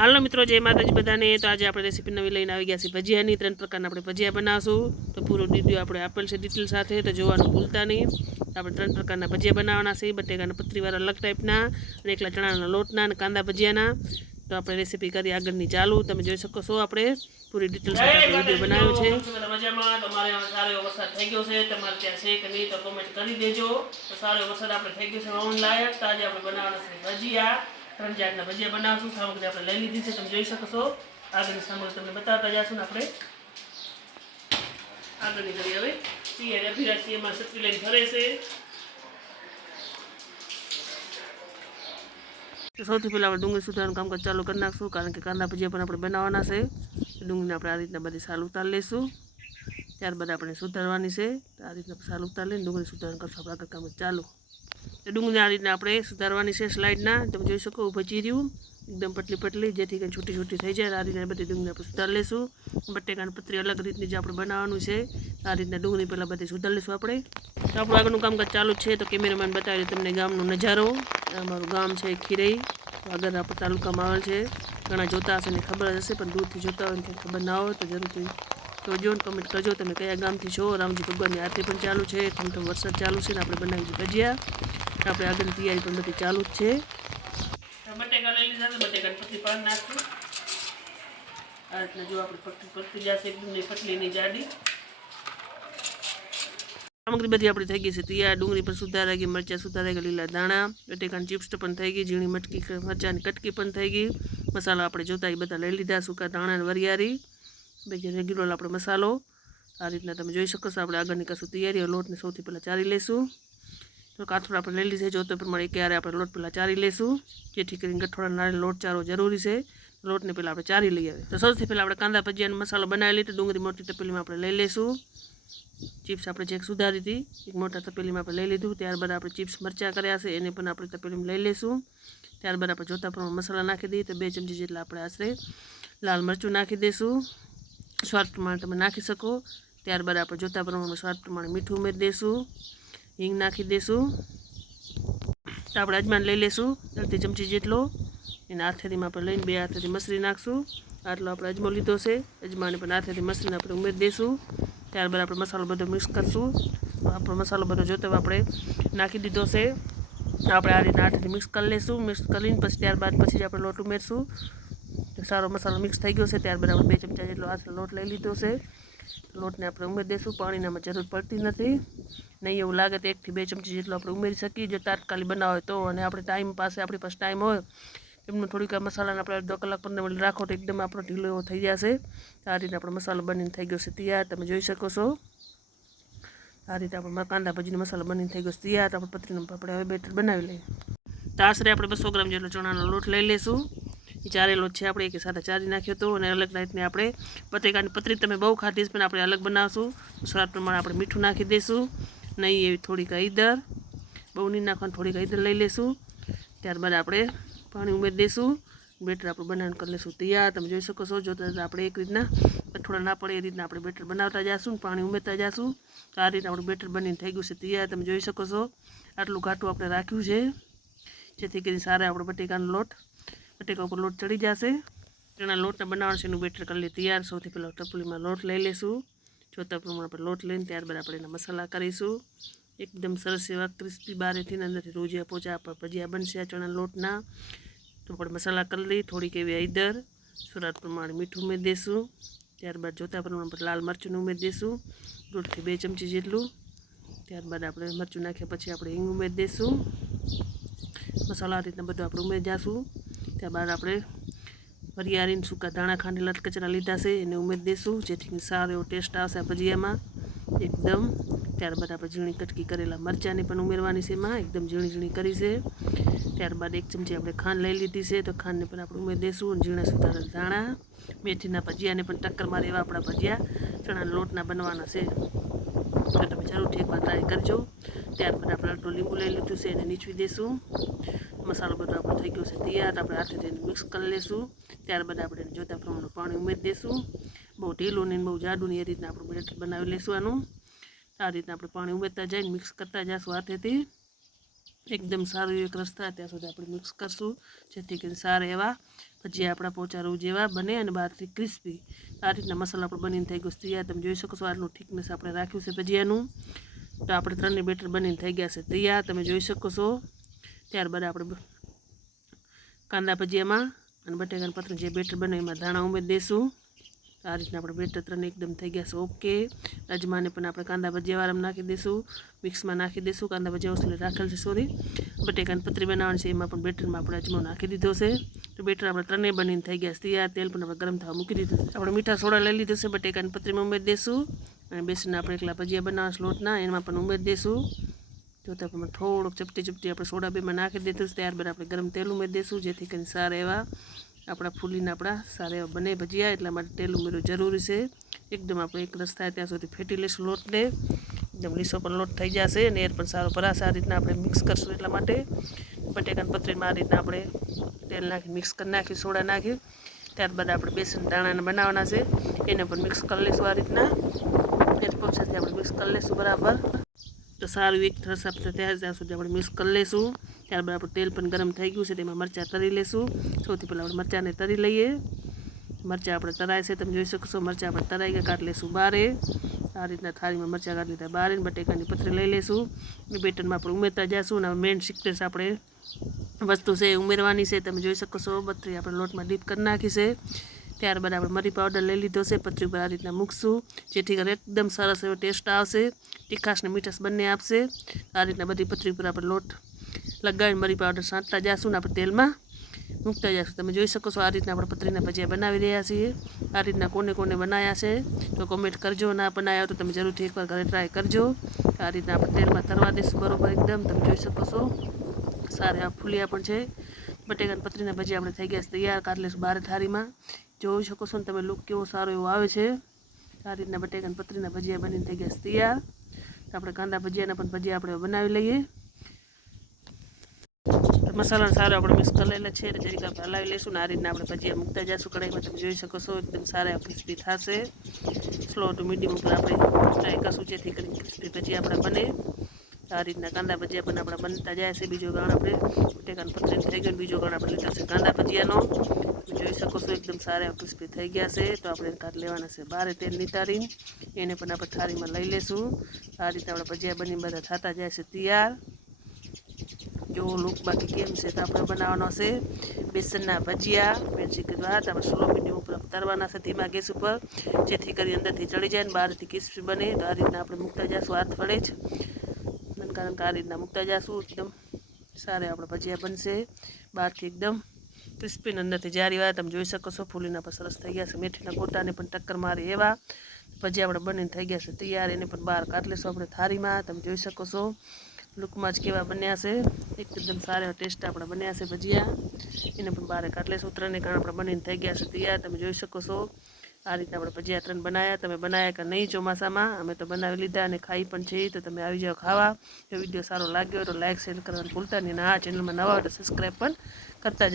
હાલો મિત્રો, જય માતાજી બધાને. તો આજે આપણે રેસીપી નવી લઈને આવી ગયા છે ભજીયાની. ત્રણ પ્રકારના આપણે ભજીયા બનાવશું. તો પૂરો ડીડિયો આપણે આપેલ છે ડિટેલ સાથે, તો જોવાનું ભૂલતા નહીં. આપણે ત્રણ પ્રકારના ભજીયા બનાવવાના છે. બટેકાના પતરીવાળા અલગ ટાઈપના અને એકલા ચણાના લોટના અને કાંદા ભજીયાના. તો આપણે રેસીપી કરી આગળની ચાલુ. તમે જોઈ શકો છો આપણે પૂરી ડિટેલ સાથે વીડિયો બનાવ્યો છે. મજામાં. તમારે સારો વરસાદ થઈ ગયો છે. તમારે કરી દેજો. તો છે ભજીયા. ત્રણ જાતના ભજીયા બનાવશું સામગ્રી આપણે લઈ લીધી છે, તમે જોઈ શકો છો. આગળની સામગ્રી તમને બતાવતા જશું ને આપણે. આગળની ઘડી હવે પિયર અભિરાશી એમાં સત્રી લઈને ભરે છે. સૌથી પહેલાં આપણે ડુંગળી સુધારવાનું કામકાજ ચાલુ કરી નાખશું, કારણ કે કાંદા ભજીયા પણ આપણે બનાવવાના છે. ડુંગળીને આપણે આ રીતના બધી સાલ ઉતારી લઈશું. ત્યારબાદ આપણે સુધારવાની છે. આ રીતના સાલ ઉતારી લઈને ડુંગળી સુધારણ કરશું. આપણે આગળ કામ ચાલુ. ડુંગળીને આ રીતના આપણે સુધારવાની છે સ્લાઇડના. તમે જોઈ શકો ભજી રહ્યું. એકદમ પતલી પતલી, જેથી કંઈ છૂટી છૂટી થઈ જાય. આ રીતના બધી ડુંગળી આપણે સુધાર લઈશું બટેકાની પતરી અલગ રીતની જે આપણે બનાવવાનું છે, આ રીતના ડુંગળી પહેલાં બધી સુધાર લઈશું આપણે. તો આપણું આગળનું કામકાજ ચાલુ છે. તો કેમેરામેન બતાવી તમને ગામનો નજારો. અમારું ગામ છે ખીરઈ. આગળ આપણા તાલુકામાં આવેલ છે. ઘણા જોતા હશે ને ખબર હશે, પણ દૂરથી જોતા હોય ને ખબર ના હોય તો જરૂરથી જોજો ને કમેન્ટ કરજો. તમે કયા ગામથી છો? રામજી ભગવાનની આરતી પણ ચાલુ છે. થમ વરસાદ ચાલુ છે ને આપણે બનાવી છે ભજીયા. આપણે આગળની તૈયારી પણ બધી ચાલુ જ છે. બટેકા લઈ લીધા બટેકા પતલી પાડ નાખશું. આ રીતના જો આપણે જશે એકદમ જાડી. સામગ્રી બધી આપણી થઈ ગઈ છે તૈયાર. ડુંગળી પણ સુધારા ગઈ મરચાં સુધારા ગયા લીલા દાણા બટેકાની ચિપ્સ પણ થઈ ગઈ ઝીણી મટકી મરચાંની કટકી પણ થઈ ગઈ. મસાલા આપણે જોતા એ બધા લઈ લીધા સૂકા ધાણા વરિયારી બીજી રેગ્યુલર આપણો મસાલો. આ રીતના તમે જોઈ શકો છો આપણે આગળની કશું તૈયારી લોટને સૌથી પહેલાં ચારી લઈશું. તો કાથોડ આપણે લઈ લીધે જો તો પ્રમાણે ક્યારે આપણે લોટ પહેલાં ચારી લઈશું. જેથી કરીને ગઠોળા નાળે લોટ ચારવો જરૂરી છે. લોટને પહેલાં આપણે ચારી લઈએ તો સૌથી પહેલાં આપણે કાંદા ભજીયાનો મસાલો બનાવી લીધો ડુંગળી મોટી તપેલીમાં આપણે લઈ લઈશું. ચિપ્સ આપણે જે સુધારી હતી, એક મોટા તપેલીમાં આપણે લઈ લીધું. ત્યારબાદ આપણે ચિપ્સ મરચાં કર્યા છે, એને પણ આપણે તપેલીમાં લઈ લઈશું. ત્યારબાદ આપણે જોતા પ્રમાણે મસાલા નાખી દઈએ, તો બે ચમચી જેટલા આપણે આશરે લાલ મરચું નાખી દઈશું. સ્વાદ પ્રમાણે તમે નાખી શકો. ત્યારબાદ આપણે જોતા પ્રમાણે સ્વાદ પ્રમાણે મીઠું ઉમેરી દઈશું. હિંગ નાખી દઈશું આપણે અજમાન લઈ લઈશું અડધી ચમચી જેટલો. એને હાથેથીમાં આપણે લઈને બે હાથેથી મસરી નાખશું. આટલો આપણે અજમો લીધો છે. અજમાને પણ હાથેથી મસરીને આપણે ઉમેરી દઈશું ત્યારબાદ આપણે મસાલો બધો મિક્સ કરશું. આપણો મસાલો બધો જોતો આપણે નાખી દીધો છે. આપણે આ રીતે હાથેથી મિક્સ કરી લઈશું મિક્સ કરીને પછી ત્યારબાદ પછી જ આપણે લોટ ઉમેરશું. સારો મસાલો મિક્સ થઈ ગયો છે. ત્યારબાદ આપણે બે ચમચા જેટલો હાથ લોટ લઈ લીધો છે. લોટને આપણે ઉમેરી દઈશું પાણીનામાં જરૂર પડતી નથી. નહીં એવું લાગે તો એકથી બે ચમચી જેટલું આપણે ઉમેરી શકીએ, જો તાત્કાલિક બનાવો તો. અને આપણે ટાઈમ પાસે, આપણી પાસે ટાઈમ હોય, એમનો થોડીક આ મસાલાને આપણે અડધો કલાક, પંદર મિનિટ રાખો તો એકદમ આપણો ઢીલો એવો થઈ જશે. આ રીતે આપણો મસાલો બનીને થઈ ગયો છે તૈયાર, તમે જોઈ શકો છો. આ રીતે આપણે કાંદા ભજીનો મસાલો બનીને થઈ ગયો છે તૈયાર આપણે પતરીનો આપણે હવે બેટર બનાવી લઈએ. તો આશરે આપણે બસો ગ્રામ જેટલો ચણાનો લોટ લઈ લઈશું. એ ચારેલો છે આપણે, એક સાથે ચારી નાખ્યો હતો અને અલગ રાઈતને આપણે પત્રિકાની પતરી તમે બહુ ખાધી પણ આપણે અલગ બનાવશું. સ્વાદ પ્રમાણે આપણે મીઠું નાખી દઈશું. નહીં, એવી થોડીક હૈદર. બહુ નહીં નાખવાની થોડીક હૈદર લઈ લઈશું ત્યારબાદ આપણે પાણી ઉમેરી દઈશું બેટર આપણે બનાવીને કરી લઈશું તૈયાર. તમે જોઈ શકો છો, જો આપણે એક રીતના થોડા ના પડે, એ રીતના આપણે બેટર બનાવતા જઈશું પાણી ઉમેરતા જઈશું તો આ રીતે આપણું બેટર બનીને થઈ ગયું છે તૈયાર. તમે જોઈ શકો છો, આટલું ઘાટું આપણે રાખ્યું છે. જેથી કરીને સારા આપણે બટેકાનો લોટ, બટેકા ઉપર લોટ ચડી જશે. ચણા લોટને બનાવવાનું છે, એનું બેટર કરી લઈએ તૈયાર. સૌથી પહેલાં ટપલીમાં લોટ લઈ લઈશું જોતા પ્રમાણે આપણે લોટ લઈને ત્યારબાદ આપણે એના મસાલા કરીશું. એકદમ સરસ એવા ક્રિસ્પી બારેથી અંદરથી રોજિયા પોચા આપણે ભજીયા બનશે આ ચણા લોટના. તો આપણે મસાલા કરી લઈ થોડીક એવી હૈદર, સ્વાદ પ્રમાણે મીઠું ઉમેરી દઈશું ત્યારબાદ જોતા પ્રમાણે આપણે લાલ મરચું ઉમેરી દઈશું દોઢથી બે ચમચી જેટલું. ત્યારબાદ આપણે મરચું નાખ્યા પછી આપણે હિંગ ઉમેરી દઈશું મસાલા રીતના બધું આપણે ઉમેરી જઈશું ત્યારબાદ આપણે વરિયાળીને સૂકા ધાણા ખાંડેલા કચરા લીધા છે એને ઉમેરી દઈશું જેથી સારો એવો ટેસ્ટ આવશે ભજીયામાં. એકદમ ત્યારબાદ આપણે ઝીણી કટકી કરેલા મરચાંની પણ ઉમેરવાની છે એમાં. એકદમ ઝીણી ઝીણી કરી છે. ત્યારબાદ એક ચમચી આપણે ખાંડ લઈ લીધી છે. તો ખાંડને પણ આપણે ઉમેરી દઈશું અને ઝીણા સુધારેલા ધાણા. મેથીના ભજીયાને પણ ટક્કર મારે એવા આપણા ભજીયા. ચણાના લોટના બનવાના છે. તો તમે જરૂરથી એકવાર ટ્રાય કરજો. ત્યારબાદ આપણે અડધું લીંબુ લઈ લીધું છે એને નીચવી દઈશું મસાલો બધો આપણો થઈ ગયો છે તૈયાર. આપણે હાથે તેને મિક્સ કરી લઈશું ત્યારબાદ આપણે જોતા પ્રમાણે પાણી ઉમેરી દઈશું બહુ ઢીલું ને બહુ જાડું ને એ રીતના આપણે બેટર બનાવી લેશવાનું આ રીતના આપણે પાણી ઉમેરતા જઈને મિક્સ કરતા જઈશું હાથેથી. એકદમ સારું એક રસ્તા ત્યાં સુધી આપણે મિક્સ કરશું, જેથી કરીને સારા એવા પછી આપણા પોચા રૂ જેવા બને અને બહારથી ક્રિસ્પી. આ રીતના મસાલા આપણે બનીને થઈ ગયો તૈયાર. તમે જોઈ શકો છો આટલું થિકનેસ આપણે રાખ્યું છે ભજીયાનું. તો આપણે ત્રણેય બેટર બનીને થઈ ગયા છે તૈયાર. તમે જોઈ શકો છો. ત્યારબાદ આપણે કાંદા ભજીયામાં અને બટેકાના પત્ર જે બેટર બને એમાં ધાણા ઉમેરી દઈશું આ રીતના આપણે બેટર ત્રણ એકદમ થઈ ગયા છે, ઓકે. અજમાને પણ આપણે કાંદા ભજીયાવાળામાં નાખી દઈશું મિક્સમાં નાખી દઈશું કાંદા ભજીયા ઓસલે રાખેલ છે સોરી બટેકાની પતરી બનાવવાની છે, એમાં પણ બેટરમાં આપણે અજમો નાખી દીધો છે. તો બેટર આપણે ત્રણેય બનીને થઈ ગયા છે, તૈયાર. તેલ પણ આપણે ગરમ થવા મૂકી દીધું આપણે મીઠા સોડા લઈ લીધું છે, બટેકાની પતરીમાં ઉમેરી દઈશું અને બેસીને આપણે એકલા ભજીયા બનાવવા લોટના, એમાં પણ ઉમેરી દઈશું જો તો આપણે થોડુંક ચપટી ચપટી આપણે સોડા બેમાં નાખી દીધું ત્યારબાદ આપણે ગરમ તેલ ઉમેરી દઈશું જેથી કરીને સારા એવા આપણા ફૂલીને આપણા સારા એવા બને ભજીયા. એટલા માટે તેલ ઉમેરવું જરૂરી છે. એકદમ આપણે એક રસ થાય ત્યાં સુધી ફેટી લઈશું લોટને. એકદમ લીસો પણ લોટ થઈ જશે અને એર પણ સારો ભરાશે. આ રીતના આપણે મિક્સ કરશું એટલા માટે. બટેકાની પતરીમાં આ રીતના આપણે તેલ નાખી, મિક્સ કરી નાખી, સોડા નાખી. ત્યારબાદ આપણે બેસન દાણાને બનાવવાના છે. એને પણ મિક્સ કરી લઈશું આ રીતના. એ પ્રોસેસથી આપણે મિક્સ કરી લઈશું બરાબર. તો સારું એક રસ આપણે થયા ત્યાં સુધી આપણે મિક્સ કરી લઈશું ત્યારબાદ આપણું તેલ પણ ગરમ થઈ ગયું છે, તેમાં મરચાં તરી લઈશું સૌથી પહેલાં આપણે મરચાંને તરી લઈએ. મરચાં આપણે તરાય છે, તમે જોઈ શકશો મરચાં આપણે તરાઈ ગયા, કાઢી લઈશું બારે. આ રીતના થાળીમાં મરચાં કાઢી લીધા બારે બટેકાની પથરી લઈ લઈશું એ બેટરમાં આપણે ઉમેરતા જઈશું અને મેઇન સિક્રેટ આપણે વસ્તુ છે એ ઉમેરવાની છે, તમે જોઈ શકો છો. બત્રી આપણે લોટમાં ડીપ કરી નાખી છે. ત્યારબાદ આપણે મરી પાવડર લઈ લીધો છે પતરી ઉપર આ રીતના મૂકશું, જેથી કરીને એકદમ સરસ એવો ટેસ્ટ આવશે તીખાશ ને મીઠાશ બંને આપશે. આ રીતના બધી પતરી ઉપર આપણે લોટ લગાવીને મરી પાવડર સાંટતા જઈશું ને આપણે તેલમાં મૂકતા જઈશું તમે જોઈ શકો છો આ રીતના આપણે પતરીના ભજીયા બનાવી રહ્યા છીએ. આ રીતના કોને કોને બનાવ્યા છે, તો કોમેન્ટ કરજો ના બનાવ્યા તો તમે જરૂરથી એકવાર ઘરે ટ્રાય કરજો. આ રીતના આપણે તેલમાં તરવા દઈશું બરોબર એકદમ. તમે જોઈ શકો છો, સારા ફૂલિયા પણ છે. બટેકાની પતરીના ભજીયા આપણે થઈ ગયા છે તૈયાર. કાઢ લઈશું બારે થાળીમાં. જોઈ શકો છો ને તમે લુક કેવો સારો એવો આવે છે. આ રીતના બટેકાની પતરીના ભજીયા બનીને થઈ ગયા તૈયાર. તો આપણે કાંદા ભજીયાના પણ ભજીયા આપણે બનાવી લઈએ. તો મસાલાનો સારો આપણે મિક્સ કરી લેલા છે જરીક આપણે હલાવી લઈશું આ રીતના આપણે ભજીયા મૂકતા જઈશું કઢાઈમાં. તમે જોઈ શકો છો એકદમ સારા ક્રિસ્પી થશે. સ્લો ટુ મીડિયમ ઉપર આપણે ટ્રાય કરશું જેથી કરીને ક્રિસ્પી ભજીયા આપણે બને. આ રીતના કાંદા ભજીયા પણ આપણા બનતા જાય છે. બીજો ગાણ આપણે બટેકાનું પતરી થઈ ગયું બીજો ગાણ આપણે લીધા છે કાંદા ભજીયાનો. જોઈ શકો છો એકદમ સારા ક્રિસ્પી થઈ ગયા છે. તો આપણે કાંદ લેવાના છે બારે તેલ નિતારીને. એને પણ આપણે થાળીમાં લઈ લેશું. આ રીતે આપણે ભજીયા બની બધા થતા જાય છે તૈયાર. જેવો લુક બાકી કેમ છે તો આપણે બનાવવાનો છે બેસનના ભજીયા. મેજી વાત આપણે સ્લો મીડિયમ ઉપર તરવાના છે ધીમા ગેસ ઉપર. જેથી કરી અંદરથી ચડી જાય ને બહારથી ક્રિસ્પી બને. તો આ રીતના આપણે મૂકતા જઈશું હાથ વડે જ. કારણ કે આ રીતના મૂકતા જશું એકદમ. સારા આપણે ભજીયા બનશે. બહારથી એકદમ ક્રિસ્પી ને અંદરથી જારી વાર તમે જોઈ શકો છો, ફૂલીના પણ સરસ થઈ ગયા છે. મેથીના ગોટાને પણ ટક્કર મારી એવા. ભજીયા આપણે બનીને થઈ ગયા છે તૈયાર, એને પણ બહાર કાઢ લેશું આપણે થાળીમાં. તમે જોઈ શકો છો, લુકમાં જ કેવા બન્યા છે. એકદમ સારા ટેસ્ટ આપણે બન્યા છે ભજીયા. એને પણ બહાર કાઢી લેશું. ત્રણેય કારણ આપણે બનીને થઈ ગયા છે તૈયાર. તમે જોઈ શકો છો આ રીતે આપણે ભજીયા બનાવ્યા તમે બનાવ્યા કે નહીં ચોમાસામાં? અમે તો બનાવી લીધા અને ખાઈ પણ છે, તો તમે આવી જાઓ ખાવા. જો વીડિયો સારો લાગ્યો તો લાઇક શેર કરવાનું ભૂલતા નહીં. અને આ ચેનલમાં નવા હોય તો સબસ્ક્રાઈબ પણ કરતા જ